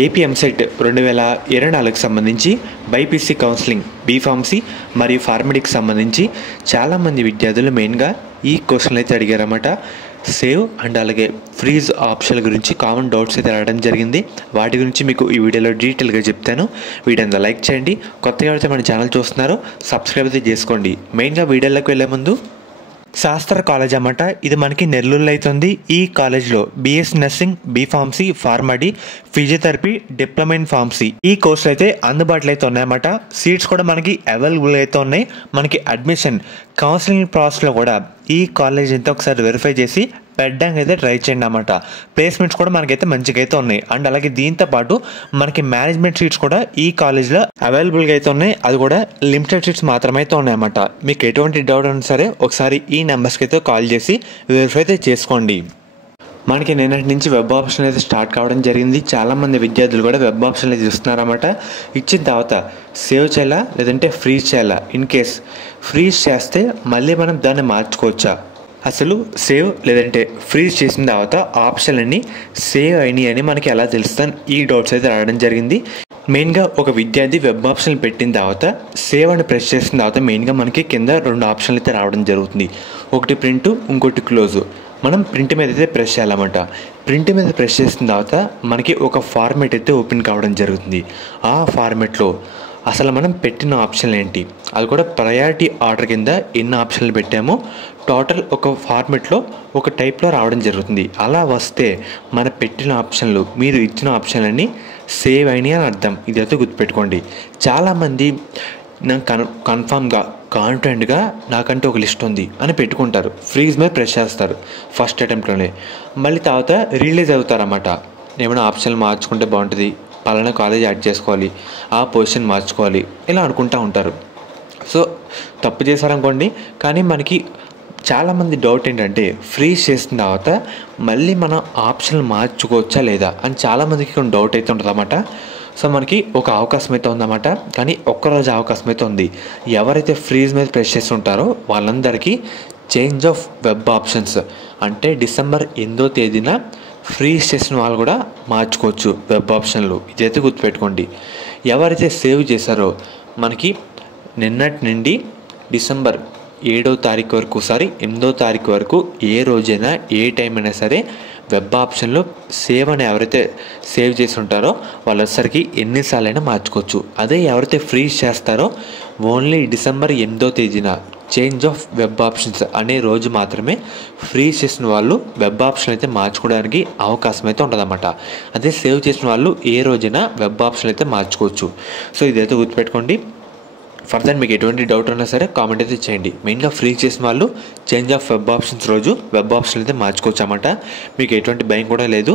AP EAMCET 2024కి సంబంధించి BiPC counselling B Pharmacy మరియు ఫార్మడీకి సంబంధించి చాలామంది విద్యార్థులు మెయిన్గా ఈ క్వశ్చన్లు అయితే అడిగారన్నమాట. సేవ్ అండ్ అలాగే ఫ్రీజ్ ఆప్షన్ గురించి కామన్ డౌట్స్ అయితే రావడం జరిగింది. వాటి గురించి మీకు ఈ వీడియోలో డీటెయిల్గా చెప్తాను. వీడియోని లైక్ చేయండి. కొత్తగా ఎవరైతే మన ఛానల్ చూస్తున్నారో సబ్స్క్రైబ్ అయితే చేసుకోండి. మెయిన్గా వీడియోలోకి వెళ్ళే ముందు శాస్త్ర కాలేజ్ అన్నమాట. ఇది మనకి నెల్లూరులో అవుతుంది. ఈ కాలేజ్లో BS nursing, B Pharmacy, PharmD, physiotherapy, diploma in pharmacy ఈ కోర్సులు అయితే అందుబాటులో అయితే ఉన్నాయన్నమాట. సీట్స్ కూడా మనకి అవైలబుల్ అయితే ఉన్నాయి. మనకి అడ్మిషన్ కౌన్సిలింగ్ ప్రాసెస్లో కూడా ఈ కాలేజ్ అయితే ఒకసారి వెరిఫై చేసి పెట్టడానికి అయితే ట్రై చేయండి అన్నమాట. ప్లేస్మెంట్స్ కూడా మనకైతే మంచిగా అయితే ఉన్నాయి. అండ్ అలాగే దీంతో పాటు మనకి మేనేజ్మెంట్ సీట్స్ కూడా ఈ కాలేజ్లో అవైలబుల్గా అయితే ఉన్నాయి. అది కూడా లిమిటెడ్ సీట్స్ మాత్రమే అయితే ఉన్నాయన్నమాట. మీకు ఎటువంటి డౌట్ ఉన్నా సరే ఒకసారి ఈ నెంబర్స్కి అయితే కాల్ చేసి వెరిఫై అయితే చేసుకోండి. మనకి నిన్నటి నుంచి వెబ్ ఆప్షన్ అయితే స్టార్ట్ కావడం జరిగింది. చాలామంది విద్యార్థులు కూడా వెబ్ ఆప్షన్ అయితే చూస్తున్నారన్నమాట. ఇచ్చిన తర్వాత సేవ్ చేయాలా లేదంటే ఫ్రీజ్ చేయాలా? ఇన్ కేస్ ఫ్రీజ్ చేస్తే మళ్ళీ మనం దాన్ని మార్చుకోవచ్చా? అసలు సేవ్ లేదంటే ఫ్రీజ్ చేసిన తర్వాత ఆప్షన్లన్నీ సేవ్ అయినాయి అని మనకి ఎలా తెలుస్తాను? ఈ డౌట్స్ అయితే రావడం జరిగింది. మెయిన్గా ఒక విద్యార్థి వెబ్ ఆప్షన్ పెట్టిన తర్వాత సేవ్ అని ప్రెస్ చేసిన తర్వాత మెయిన్గా మనకి కింద 2 ఆప్షన్లు అయితే రావడం జరుగుతుంది. ఒకటి ప్రింట్, ఇంకోటి క్లోజ్. మనం ప్రింట్ మీద అయితే ప్రెస్ చేయాలన్నమాట. ప్రింట్ మీద ప్రెస్ చేసిన తర్వాత మనకి ఒక ఫార్మేట్ అయితే ఓపెన్ కావడం జరుగుతుంది. ఆ ఫార్మేట్లో అసలు మనం పెట్టిన ఆప్షన్లు ఏంటి, అది కూడా ప్రయారిటీ ఆర్డర్ కింద ఎన్ని ఆప్షన్లు పెట్టామో టోటల్ ఒక ఫార్మేట్లో ఒక టైప్లో రావడం జరుగుతుంది. అలా వస్తే మన పెట్టిన ఆప్షన్లు, మీరు ఇచ్చిన ఆప్షన్లన్నీ సేవ్ అయినాయి అని అర్థం. ఇదైతే గుర్తుపెట్టుకోండి. చాలామంది నాకు కన్ఫామ్గా కాన్ఫిడెంట్గా నాకంటే ఒక లిస్ట్ ఉంది అని పెట్టుకుంటారు. ఫ్రీజ్ మీద ప్రెస్ చేస్తారు ఫస్ట్ అటెంప్ట్లోనే. మళ్ళీ తర్వాత రిలీజ్ అవుతారన్నమాట. ఏమైనా ఆప్షన్లు మార్చుకుంటే బాగుంటుంది, పలానా కాలేజ్ యాడ్ చేసుకోవాలి, ఆ పొజిషన్ మార్చుకోవాలి, ఇలా అనుకుంటూ ఉంటారు. సో తప్పు చేశారనుకోండి. కానీ మనకి చాలామంది డౌట్ ఏంటంటే ఫ్రీజ్ చేసిన తర్వాత మళ్ళీ మనం ఆప్షన్లు మార్చుకోవచ్చా లేదా అని చాలామందికి కొన్ని డౌట్ అయితే ఉంటుంది అన్నమాట. సో మనకి ఒక అవకాశం అయితే ఉందన్నమాట. కానీ ఒక్కరోజు అవకాశం అయితే ఉంది. ఎవరైతే ఫ్రీజ్ మీద ప్రెస్ చేసి ఉంటారో వాళ్ళందరికీ చేంజ్ ఆఫ్ వెబ్ ఆప్షన్స్ అంటే డిసెంబర్ 8వ తేదీన ఫ్రీజ్ చేసిన వాళ్ళు కూడా మార్చుకోవచ్చు వెబ్ ఆప్షన్లు. ఇదైతే గుర్తుపెట్టుకోండి. ఎవరైతే సేవ్ చేశారో మనకి నిన్నటి నుండి డిసెంబర్ 7వ తారీఖు వరకు, 8వ తారీఖు వరకు ఏ రోజైనా ఏ టైం అయినా సరే వెబ్ ఆప్షన్లో సేవ్ అని ఎవరైతే సేవ్ చేసి ఉంటారో వాళ్ళొసరికి ఎన్నిసార్లైనా మార్చుకోవచ్చు. అదే ఎవరైతే ఫ్రీజ్ చేస్తారో ఓన్లీ డిసెంబర్ 8వ తేదీన చేంజ్ ఆఫ్ వెబ్ ఆప్షన్స్ అనే రోజు మాత్రమే ఫ్రీజ్ చేసిన వాళ్ళు వెబ్ ఆప్షన్ అయితే మార్చుకోవడానికి అవకాశం అయితే ఉంటుందన్నమాట. అదే సేవ్ చేసిన వాళ్ళు ఏ రోజైనా వెబ్ ఆప్షన్ అయితే మార్చుకోవచ్చు. సో ఇదైతే గుర్తుపెట్టుకోండి. ఫర్దర్ మీకు ఎటువంటి డౌట్ ఉన్నా సరే కామెంట్ అయితే చేయండి. మెయిన్గా ఫ్రీజ్ చేసిన వాళ్ళు చేంజ్ ఆఫ్ వెబ్ ఆప్షన్స్ రోజు వెబ్ ఆప్షన్ అయితే మార్చుకోవచ్చు అన్నమాట. మీకు ఎటువంటి భయం కూడా లేదు.